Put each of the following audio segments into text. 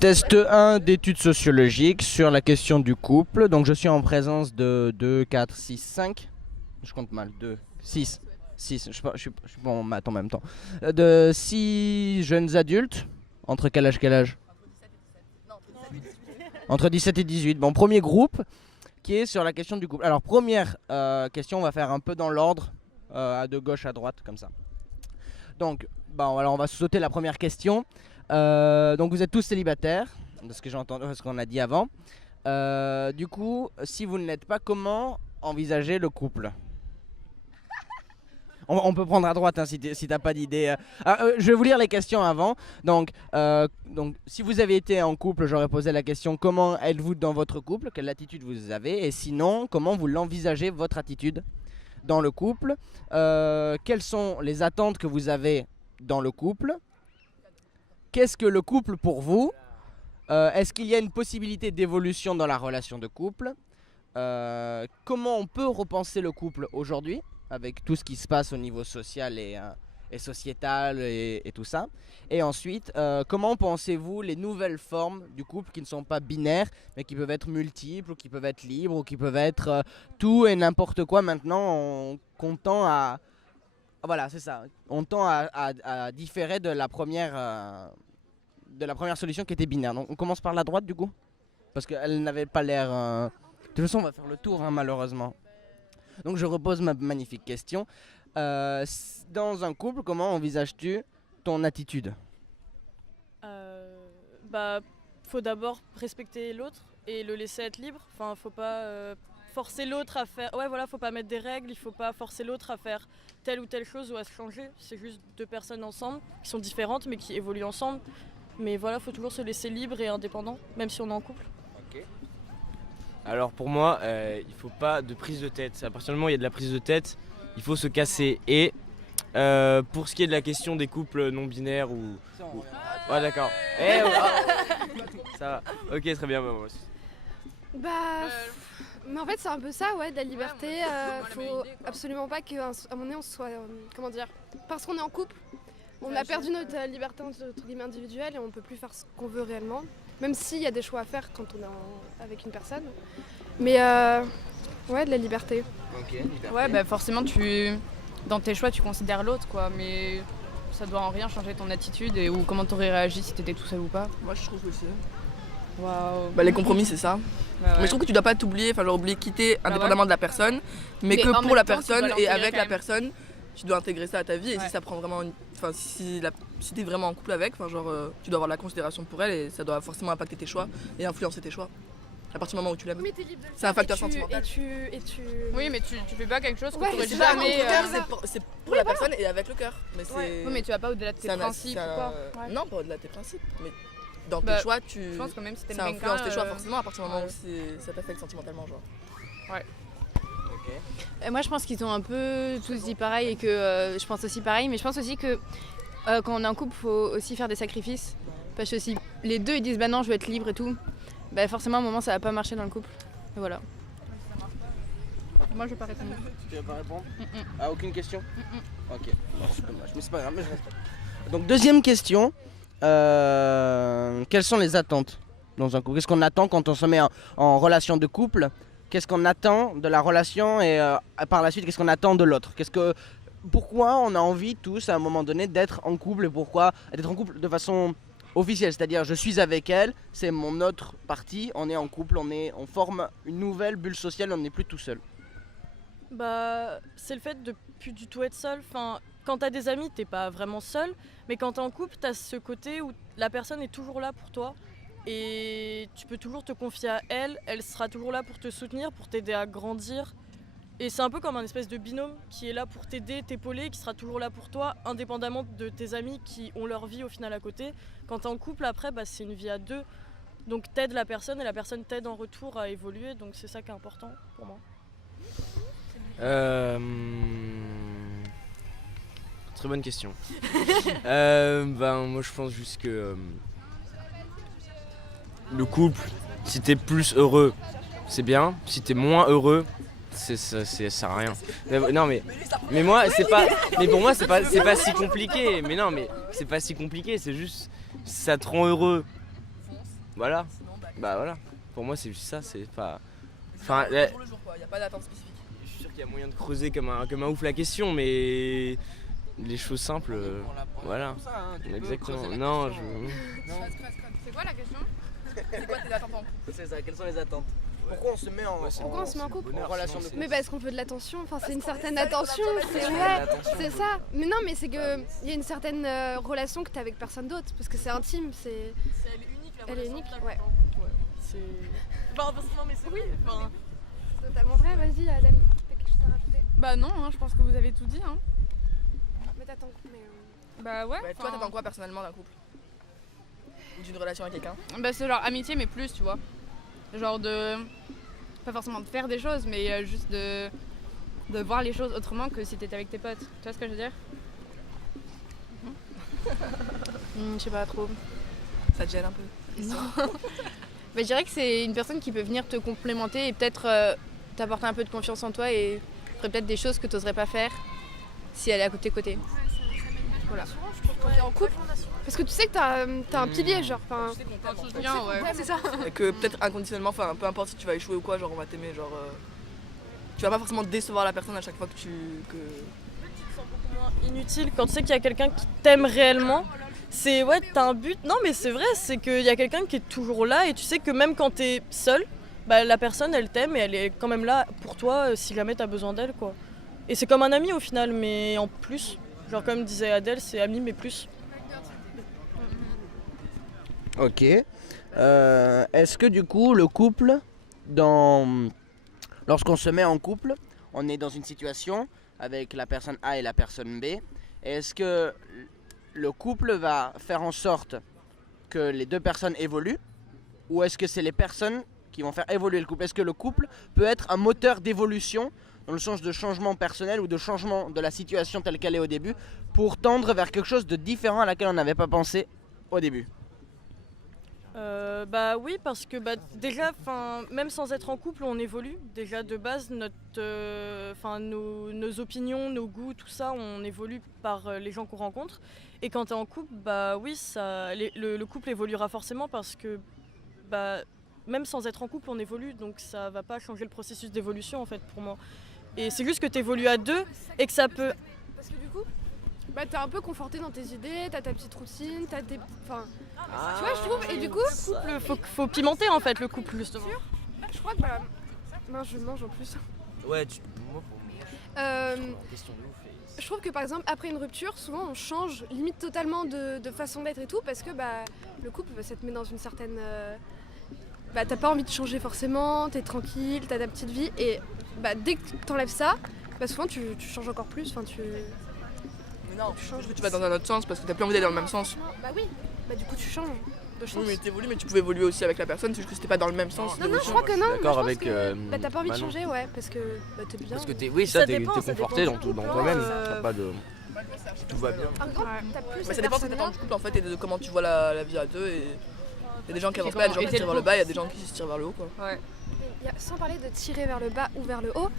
Test 1 d'études sociologiques sur la question du couple. Donc je suis en présence de 2, 4, 6, 5. Je compte mal. 2, 6. 6. Je suis bon en maths en même temps. De 6 jeunes adultes. Entre quel âge? Entre 17 et 18. Bon, premier groupe qui est sur la question du couple. Alors première question, on va faire un peu dans l'ordre, de gauche à droite, comme ça. Donc, bon, alors on va sauter la première question. Donc vous êtes tous célibataires, de ce que j'ai entendu, ce qu'on a dit avant. Du coup, si vous ne l'êtes pas, comment envisager le couple? On peut prendre à droite, hein, si t'as pas d'idée. Je vais vous lire les questions avant. Donc, si vous avez été en couple, j'aurais posé la question: comment êtes-vous dans votre couple? Quelle attitude vous avez? Et sinon, comment vous l'envisagez, votre attitude dans le couple? Quelles sont les attentes que vous avez dans le couple? Qu'est-ce que le couple pour vous? Est-ce qu'il y a une possibilité d'évolution dans la relation de couple? Comment on peut repenser le couple aujourd'hui, avec tout ce qui se passe au niveau social et sociétal et tout ça? Et ensuite, comment pensez-vous les nouvelles formes du couple qui ne sont pas binaires, mais qui peuvent être multiples, ou qui peuvent être libres, ou qui peuvent être tout et n'importe quoi maintenant, qu'on tend à... Voilà, c'est ça. On tend à différer de la première solution qui était binaire. Donc on commence par la droite du coup, parce qu'elle n'avait pas l'air... De toute façon, on va faire le tour, hein, malheureusement. Donc je repose ma magnifique question. Dans un couple, comment envisages-tu ton attitude? Faut d'abord respecter l'autre et le laisser être libre. Enfin, faut pas forcer l'autre à faire... Ouais, voilà, faut pas mettre des règles, il faut pas forcer l'autre à faire telle ou telle chose ou à se changer. C'est juste deux personnes ensemble, qui sont différentes, mais qui évoluent ensemble. Mais voilà, faut toujours se laisser libre et indépendant, même si on est en couple. Ok. Alors pour moi, il faut pas de prise de tête. À partir du moment où il y a de la prise de tête, il faut se casser. Et pour ce qui est de la question des couples non binaires ou... Ouais, d'accord. Ça va. Ok, très bien. Mais en fait c'est un peu ça, ouais, de la liberté. Faut absolument pas qu'à un moment donné on soit, comment dire, parce qu'on est en couple, on a perdu notre liberté entre guillemets individuelle et on peut plus faire ce qu'on veut réellement, même s'il y a des choix à faire quand on est avec une personne. Mais ouais, de la liberté. Ok, liberté. Ouais, forcément dans tes choix tu considères l'autre, quoi, mais ça doit en rien changer ton attitude ou comment t'aurais réagi si t'étais tout seul ou pas. Moi je trouve aussi. Waouh. Les compromis c'est ça. Ouais. Mais je trouve que tu dois pas t'oublier, oublier quitter indépendamment de la personne, mais que pour la personne et avec la personne, tu dois intégrer ça à ta vie. Et si ça prend vraiment si t'es vraiment en couple avec, tu dois avoir de la considération pour elle et ça doit forcément impacter tes choix et influencer tes choix. À partir du moment où tu l'aimes. Mais t'es libre de le C'est faire un facteur et sentimental. Oui, mais tu fais pas quelque chose que Ouais, t'aurais c'est jamais. C'est pour la personne et avec le cœur. Mais Oui, mais tu vas pas au-delà de tes principes ou quoi. Ouais. Non, pas au-delà de tes principes. Mais dans tes choix, je pense que même si t'aimes ça quelqu'un, influence tes choix forcément à partir du moment où ça t'affecte sentimentalement, genre. Ouais. Et moi je pense qu'ils ont un peu tous dit pareil et que je pense aussi pareil, mais je pense aussi que quand on est en couple, il faut aussi faire des sacrifices. Parce que si les deux ils disent bah non je veux être libre et tout, forcément à un moment ça va pas marcher dans le couple. Et voilà. Moi je vais pas répondre. Tu veux pas répondre? Aucune question? Ok, bon, c'est dommage, mais c'est pas grave, mais je reste. Donc deuxième question, quelles sont les attentes dans un couple? Qu'est-ce qu'on attend quand on se met en relation de couple? Qu'est-ce qu'on attend de la relation et par la suite qu'est-ce qu'on attend de l'autre? Pourquoi on a envie tous à un moment donné d'être en couple et pourquoi d'être en couple de façon officielle, c'est-à-dire je suis avec elle, c'est mon autre partie, on est en couple, on forme une nouvelle bulle sociale, on n'est plus tout seul. C'est le fait de plus du tout être seul. Enfin, quand t'as des amis, t'es pas vraiment seul, mais quand t'es en couple, t'as ce côté où la personne est toujours là pour toi et tu peux toujours te confier à elle, elle sera toujours là pour te soutenir, pour t'aider à grandir. Et c'est un peu comme un espèce de binôme qui est là pour t'aider, t'épauler, qui sera toujours là pour toi, indépendamment de tes amis qui ont leur vie au final à côté. Quand t'es en couple, après, c'est une vie à deux. Donc t'aides la personne et la personne t'aide en retour à évoluer. Donc c'est ça qui est important pour moi. Très bonne question. Moi je pense juste que le couple, si t'es plus heureux, c'est bien. Si t'es moins heureux, ça sert à rien. Mais moi c'est pas. Mais pour moi c'est pas si compliqué. Mais non, mais c'est pas si compliqué. C'est juste si ça te rend heureux, Fonce. voilà. Sinon, Bah voilà, pour moi c'est juste ça, c'est pas... Enfin, Enfin, là, jour le jour quoi, y a pas d'attente spécifique. je suis sûr qu'il y a moyen de creuser comme un ouf la question, mais les choses simples, voilà. Exactement. Non, je... C'est quoi la question? C'est quoi tes attentes en couple? C'est ça, quelles sont les attentes? Pourquoi on se met en, Pourquoi on se met en couple? en relation de couple? Mais parce qu'on veut de l'attention, enfin c'est une certaine attention, c'est Ouais, ouais, l'attention, c'est ça. Mais non, mais c'est que il y a une certaine relation que t'as avec personne d'autre, parce que c'est intime, c'est. Elle est unique, la Elle est relation unique, que t'as ouais. avec ton couple, ouais. C'est. Enfin, parce que non, mais c'est oui. Enfin, Totalement vrai, vas-y Adèle, t'as quelque chose à rajouter? Bah non, hein, je pense que vous avez tout dit. Hein. Mais t'attends, mais. Bah ouais. Ouais, toi t'attends quoi personnellement d'un couple? Ou d'une relation avec quelqu'un? Bah c'est genre amitié mais plus, tu vois. Genre de... Pas forcément de faire des choses, mais juste de voir les choses autrement que si t'étais avec tes potes. Tu vois ce que je veux dire? Je sais pas trop. Ça te gêne un peu? Bah, je dirais que c'est une personne qui peut venir te complémenter et peut-être t'apporter un peu de confiance en toi et ferait peut-être des choses que t'oserais pas faire si elle est à tes côtés. Voilà. Quand t'es en couple, parce que tu sais que t'as un pilier, genre. Enfin, Bien, ouais. ouais, c'est ça. Et que peut-être inconditionnellement, enfin peu importe si tu vas échouer ou quoi, genre on va t'aimer, genre tu vas pas forcément décevoir la personne à chaque fois que tu... tu te sens beaucoup moins inutile quand tu sais qu'il y a quelqu'un qui t'aime réellement. C'est ouais, t'as un but. Non, mais c'est vrai, c'est qu'il y a quelqu'un qui est toujours là et tu sais que même quand t'es seul, bah, la personne elle t'aime et elle est quand même là pour toi si jamais t'as besoin d'elle, quoi. Et c'est comme un ami au final, mais en plus. Genre comme disait Adèle, c'est ami mais plus. Ok. Est-ce que du coup le couple, lorsqu'on se met en couple, on est dans une situation avec la personne A et la personne B, est-ce que le couple va faire en sorte que les deux personnes évoluent, ou est-ce que c'est les personnes qui vont faire évoluer le couple? Est-ce que le couple peut être un moteur d'évolution dans le sens de changement personnel ou de changement de la situation telle qu'elle est au début pour tendre vers quelque chose de différent à laquelle on n'avait pas pensé au début? Bah oui, parce que bah, déjà, même sans être en couple, on évolue. Déjà de base, nos opinions, nos goûts, tout ça, on évolue par les gens qu'on rencontre. Et quand tu es en couple, bah oui, le couple évoluera forcément parce que bah, même sans être en couple, on évolue. Donc ça va pas changer le processus d'évolution en fait pour moi. Et c'est juste que tu évolues à deux et que ça peut... Parce que du coup, bah, t'es un peu conforté dans tes idées, t'as ta petite routine, t'as tes. Enfin. Tu vois, je trouve, et du coup. Faut pimenter en fait le couple justement. Je crois que bah. Mince, je mange en plus. Ouais, moi pour moi, question de ouf. Je trouve que par exemple, après une rupture, souvent on change limite totalement de façon d'être et tout, parce que bah, le couple, ça te met dans une certaine. Bah, t'as pas envie de changer forcément, t'es tranquille, t'as ta petite vie, et bah, dès que t'enlèves ça, bah, souvent tu changes encore plus. Enfin, Mais non, tu changes que tu vas dans un autre sens parce que t'as plus envie d'aller dans le même sens. Bah oui, bah du coup tu changes de chance. Oui, mais t'évolues, mais tu pouvais évoluer aussi avec la personne, c'est juste que c'était pas dans le même sens. Non, je crois que non. d'accord moi, je pense avec, que, bah, t'as pas envie de bah non. changer, ouais, parce que bah, t'es bien. Parce que oui, Ça t'es dépend, ça conforté dépend dans du couple, toi-même, hein, t'as pas de... Tout va bien. Par exemple, t'as plus Mais cette ça dépend personne-là. du couple en fait et de comment tu vois la vie à deux. Et il y a des gens qui avancent pas, il y a des gens qui se tirent vers le bas, il y a des gens qui se tirent vers le haut quoi. Ouais. Sans parler de tirer vers le bas ou vers le haut,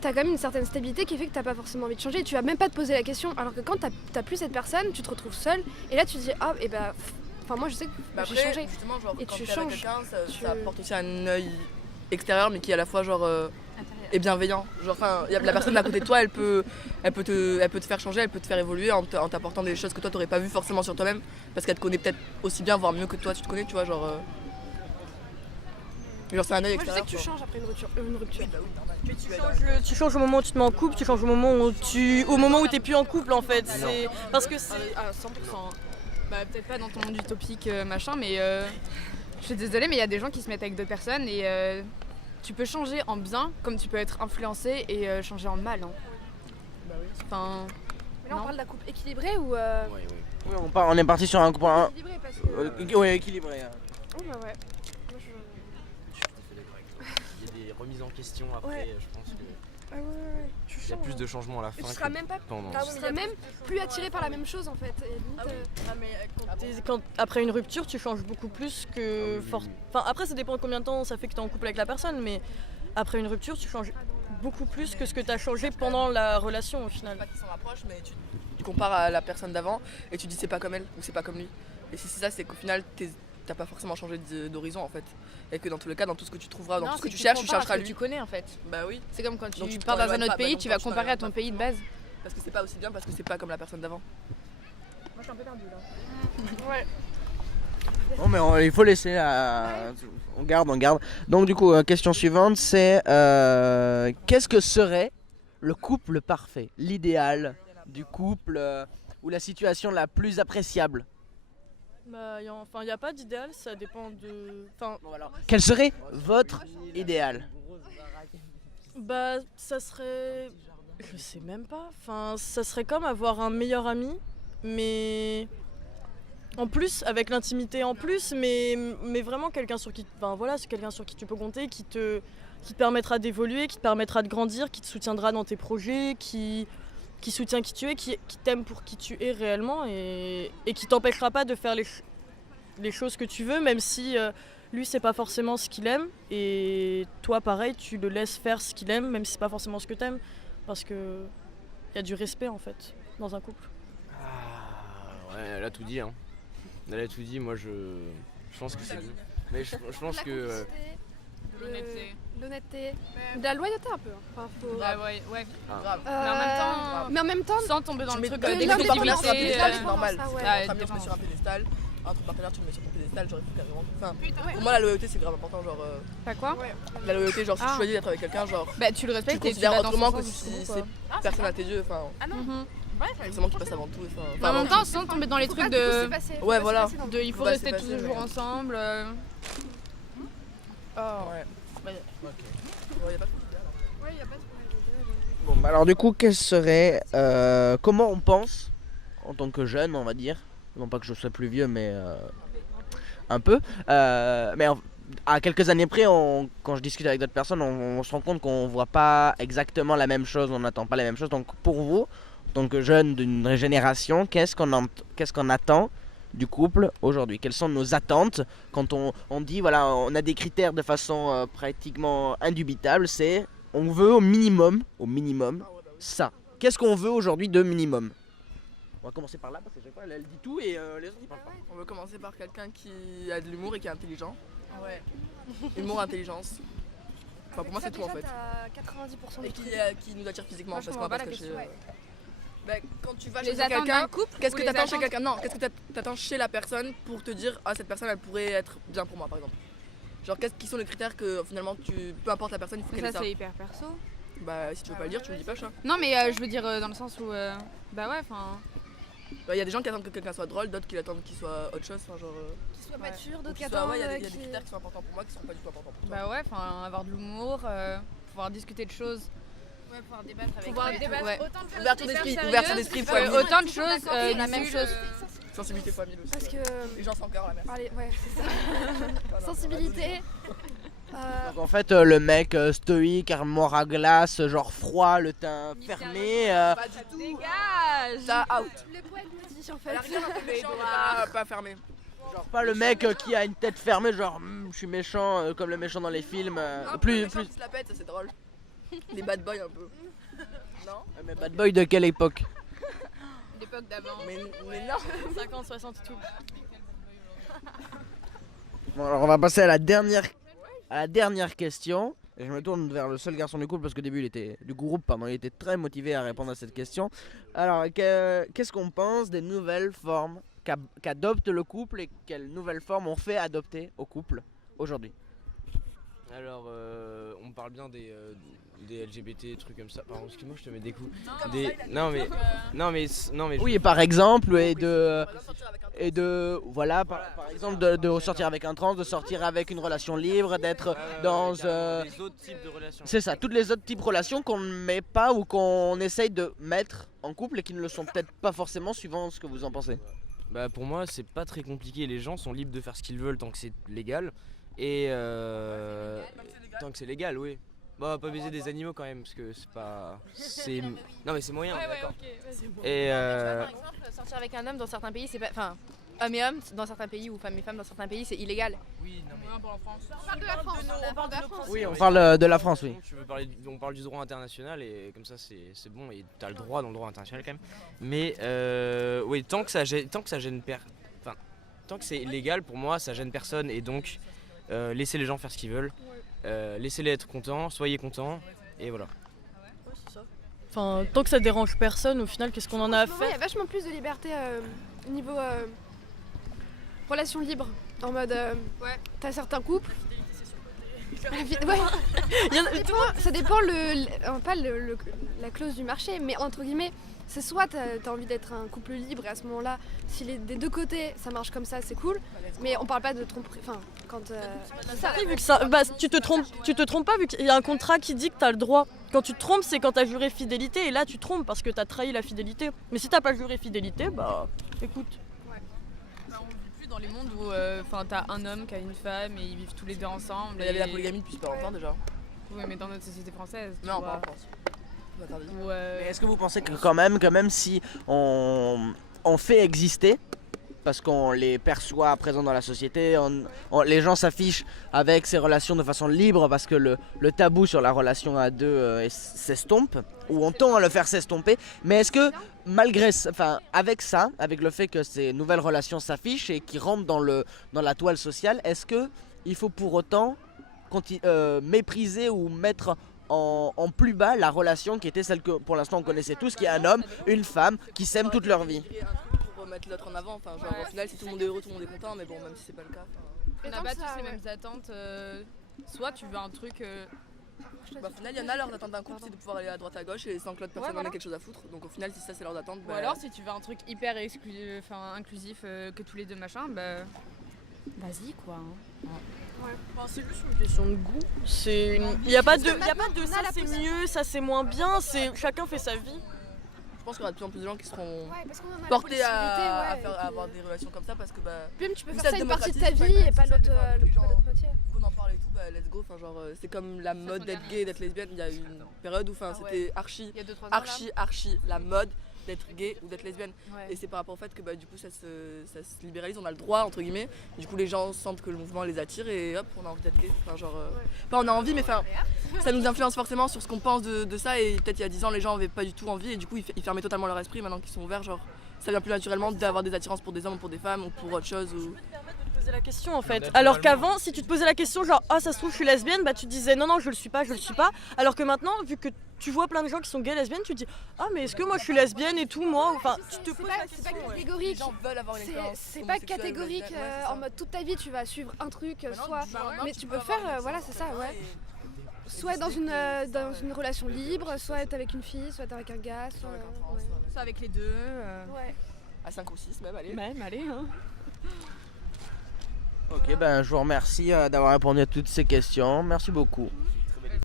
t'as quand même une certaine stabilité qui fait que t'as pas forcément envie de changer et tu vas même pas te poser la question. Alors que quand t'as plus cette personne, tu te retrouves seule et là tu te dis ah et bah. Enfin, moi je sais que Bah j'ai après, changé. justement, genre, Et quand tu t'es avec changes. quelqu'un, Tu- ça apporte aussi un œil extérieur mais qui est à la fois genre est bienveillant. Genre, enfin, la personne à côté de toi, elle peut te faire changer, elle peut te faire évoluer en t'apportant des choses que toi t'aurais pas vu forcément sur toi-même parce qu'elle te connaît peut-être aussi bien, voire mieux que toi tu te connais, tu vois, genre. Genre c'est un œil Moi je sais extérieur. que tu quoi. changes après une rupture. Oui, bah oui, normal. Tu changes au moment où tu te mets en couple, tu changes au moment où t'es plus en couple en fait. C'est parce que c'est À 100%. Bah peut-être pas dans ton monde utopique machin, mais je suis désolée, mais il y a des gens qui se mettent avec d'autres personnes et tu peux changer en bien comme tu peux être influencé et changer en mal. Hein. Bah oui. Enfin, Mais là on Non. parle d'un couple équilibré ou. Oui, on est parti sur un couple... Équilibré parce que. Oui, équilibré. Oh bah ouais. Moi, Il y a des remises en question après, Ouais. je pense qu'il Ah ouais, tu y a changes. plus de changements à la Et fin tu seras que même pas. pendant. Tu seras même plus attiré par la même chose en fait. Et limite, après une rupture, tu changes beaucoup plus que. Enfin, après, ça dépend de combien de temps ça fait que tu es en couple avec la personne, mais après une rupture, tu changes beaucoup plus que ce que tu as changé pendant la relation au final. Pas qu'ils s'en rapprochent, mais tu compares à la personne d'avant et tu dis c'est pas comme elle ou c'est pas comme lui. Et si c'est ça, c'est qu'au final, t'as pas forcément changé d'horizon en fait. Et que dans tous les cas, dans tout ce que tu trouveras, dans tout ce que tu cherches, tu chercheras lui. Tu connais en fait. Bah oui. C'est comme quand Donc tu tu pars dans un t'éloignes autre pas, pays, donc tu vas tu comparer à ton t'éloignes pays de base. Parce que c'est pas aussi bien, parce que c'est pas comme la personne d'avant. Moi je suis un peu perdue là. Ouais. Bon, mais il faut laisser la... On garde. Donc du coup, question suivante, c'est qu'est-ce que serait le couple parfait, l'idéal du couple ou la situation la plus appréciable? Bah, il n'y a pas d'idéal, ça dépend de. Enfin, Quel serait votre idéal? bah, ça serait. Je sais même pas. Enfin, ça serait comme avoir un meilleur ami, mais. En plus, avec l'intimité en plus, mais vraiment quelqu'un sur qui. Enfin, voilà, c'est quelqu'un sur qui tu peux compter, qui te permettra d'évoluer, qui te permettra de grandir, qui te soutiendra dans tes projets, qui soutient qui tu es, qui t'aime pour qui tu es réellement et qui t'empêchera pas de faire les choses que tu veux, même si lui c'est pas forcément ce qu'il aime et toi pareil tu le laisses faire ce qu'il aime, même si c'est pas forcément ce que t'aimes, parce que y a du respect en fait dans un couple. Ouais, elle a tout dit, hein. Elle a tout dit, moi je pense que c'est lui. Mais je pense que... L'honnêteté, de la loyauté un peu. Enfin, faut... Ouais. Grave. mais en même temps, Sans tomber dans Tu le mets truc dès de que ton partenaire sur un l'exclusivité. piédestal, c'est normal. ça, ouais. Un ami, tu le mets sur un piédestal. Un autre partenaire, tu le mets sur ton piédestal, genre carrément. Enfin, pour moi, la loyauté, c'est grave important. Genre, Pas quoi? la loyauté, genre, si tu choisis d'être avec quelqu'un, genre, Bah tu le tu le respectes et tu considères vas dans autrement son que sens si jusqu'au c'est bout, quoi. personne à tes yeux. Enfin, Mhm. forcément qui passe avant tout. Mais en même temps, sans tomber dans les trucs de Ouais, voilà. il faut Bah, rester c'est facile, toujours mais- ensemble. Ouais. Ouais, y a pas de Bon, bah alors du coup, quel serait, comment on pense, en tant que jeune, on va dire, non pas que je sois plus vieux, mais un peu, à quelques années près, quand je discute avec d'autres personnes, on se rend compte qu'on voit pas exactement la même chose, on n'attend pas la même chose. Donc pour vous, en tant que jeune d'une génération, qu'est-ce qu'on attend du couple aujourd'hui? Quelles sont nos attentes quand on dit, voilà, on a des critères de façon pratiquement indubitable, c'est on veut au minimum ça. Qu'est-ce qu'on veut aujourd'hui de minimum? On va commencer par là parce que chaque fois elle dit tout et les autres ils parlent pas. On veut commencer par quelqu'un qui a de l'humour et qui est intelligent. Ouais. Humour, intelligence. Enfin, pour moi, c'est tout en fait. Et qui nous attire physiquement, parce qu'on va pas se cacher. Bah, quand tu vas chez Les attentes quelqu'un, d'un couple, qu'est-ce ou que les t'attends chez attentes- quelqu'un? Non, qu'est-ce que t'attends chez la personne pour te dire, ah, cette personne elle pourrait être bien pour moi par exemple. Genre, qui sont les critères que finalement, peu importe la personne, il faut qu'elle ait Ça ça. c'est hyper perso. Bah, si tu veux pas le dire, tu me dis pas, chat. Non mais je veux dire dans le sens où bah ouais enfin Bah, y a des gens qui attendent que quelqu'un soit drôle, d'autres qui attendent qu'il soit autre chose, enfin, genre. Qui soit mature, ou d'autres qui qu'il soit- attendent. ouais, y a des qui- critères qui sont importants pour moi qui sont pas du tout importants pour toi. bah ouais enfin avoir de l'humour, pouvoir discuter de choses. Ouais, pouvoir débattre avec Pouvoir débattre ouais. autant de choses Ouverture hyper d'esprit, sérieuses, ouverture d'esprit, fois mille. autant de choses la même chose. Sensibilité fois 1000 aussi. Parce ouais. que. Les gens sont encore la merde. Allez, ouais, c'est ça. Sensibilité. Donc en fait le mec stoïque, armoire à glace, genre froid, le teint fermé. Pas du tout. Dégage. Ça out. Le poète me dit en Elle fait. a rien à méchant, mais pas fermé. Genre pas le mec qui a une tête fermée, genre je suis méchant comme le méchant dans les films. Non, Plus. les gens qui se la pètent, ça c'est drôle. Les bad boys un peu. Non. Mais bad boy de quelle époque? L'époque d'avant. Mais non. 50, 60 et tout. Bon alors on va passer à la dernière question. Et je me tourne vers le seul garçon du couple parce qu'au début il était il était très motivé à répondre à cette question. Alors qu'est-ce qu'on pense des nouvelles formes qu'adopte le couple et quelles nouvelles formes on fait adopter au couple aujourd'hui? Alors, on parle bien des LGBT, trucs comme ça. Pardon, excuse-moi, je te mets des coups. Non mais. Oui, et par exemple, et de voilà, par exemple, de sortir avec un trans, de sortir avec une relation libre, d'être dans. Les autres types de relations. C'est ça, toutes les autres types de relations qu'on ne met pas ou qu'on essaye de mettre en couple et qui ne le sont peut-être pas forcément, suivant ce que vous en pensez. Bah pour moi c'est pas très compliqué, les gens sont libres de faire ce qu'ils veulent tant que c'est légal. Et tant que c'est légal, oui. Bah pas baiser des animaux quand même parce que c'est pas... Non mais c'est moyen, d'accord. Et Par exemple, sortir avec un homme dans certains pays, c'est pas. Enfin, homme et homme dans certains pays ou femme et femme dans certains pays, c'est illégal. oui, non mais... On parle de la France. On parle de la France. Oui, on parle de la France, oui. On parle du droit international et comme ça c'est bon et t'as le droit dans le droit international quand même. Mais oui, tant que ça gêne tant que c'est légal, pour moi, ça gêne personne. Et donc, laissez les gens faire ce qu'ils veulent. Laissez-les être contents, soyez contents. Et voilà. Enfin, tant que ça dérange personne, au final, qu'est-ce qu'on en a à Il y faire? a vachement plus de liberté au niveau relation libre. En mode, t'as certains couples. Ouais. Ça dépend pas la clause du marché, mais entre guillemets, c'est soit t'as envie d'être un couple libre et à ce moment-là, si des deux côtés ça marche comme ça, c'est cool. Mais on parle pas de tromperie. Enfin, quand Vu que ça, tu te trompes pas vu qu'il y a un contrat qui dit que t'as le droit. Quand tu te trompes, c'est quand t'as juré fidélité et là tu te trompes parce que t'as trahi la fidélité. Mais si t'as pas juré fidélité, bah écoute. On vit plus dans les mondes où t'as un homme qui a une femme et ils vivent tous les deux ensemble. Il y avait la polygamie depuis super longtemps déjà. Oui, mais dans notre société française. Non, pas en France. Mais est-ce que vous pensez que quand même si on fait exister, parce qu'on les perçoit présents dans la société, les gens s'affichent avec ces relations de façon libre parce que le tabou sur la relation à deux s'estompe, ou on tend à le faire s'estomper, mais est-ce que malgré ça, avec ça, avec le fait que ces nouvelles relations s'affichent et qui rentrent dans la toile sociale, est-ce que il faut pour autant mépriser ou mettre en plus bas la relation qui était celle que pour l'instant on connaissait tous, qui est un homme, une femme qui s'aiment toute leur vie? Pour mettre l'autre en avant, enfin genre au final si tout le monde est heureux, tout le monde est content, mais bon même si c'est pas le cas. On n'a pas tous les mêmes attentes. Soit tu veux un truc. Au final il y en a leurs attentes d'un couple, c'est de pouvoir aller à droite à gauche et sans que l'autre personne en ait quelque chose à foutre. Donc au final si ça c'est leurs attentes. Ou alors si tu veux un truc hyper inclusif que tous les deux machin, bah vas-y quoi. C'est juste une question de goût. Il n'y a pas de ça c'est mieux, ça c'est moins bien, chacun fait sa vie. Je pense qu'il y aura de plus en plus de gens qui seront portés à avoir des relations comme ça parce que même tu peux faire ça une partie de ta vie et pas l'autre moitié. On en parle et tout, let's go. Enfin genre c'est comme la mode d'être gay, d'être lesbienne. Il y a eu une période où c'était archi la mode d'être gay ou d'être lesbienne. Et c'est par rapport au fait que du coup ça se libéralise, on a le droit entre guillemets. Du coup les gens sentent que le mouvement les attire et hop on a envie d'être gay. Enfin genre pas on a envie mais ça nous influence forcément sur ce qu'on pense de ça et peut-être il y a 10 ans les gens avaient pas du tout envie et du coup ils fermaient totalement leur esprit. Maintenant qu'ils sont ouverts, genre ça vient plus naturellement d'avoir des attirances pour des hommes ou pour des femmes ou pour autre chose ou... La question en fait. Alors qu'avant, si tu te posais la question genre ça se trouve je suis lesbienne, tu te disais non je le suis pas. Alors que maintenant, vu que tu vois plein de gens qui sont gays lesbiennes, tu te dis mais est-ce que moi je suis lesbienne et tout moi, enfin tu te poses la question. C'est pas catégorique. C'est pas catégorique en mode toute ta vie tu vas suivre un truc soit mais tu peux faire voilà c'est ça ouais. Soit dans une relation libre, soit être avec une fille, soit être avec un gars, soit avec les deux. À 5 ou 6 même allez. Même allez hein. Ok, je vous remercie d'avoir répondu à toutes ces questions. Merci beaucoup.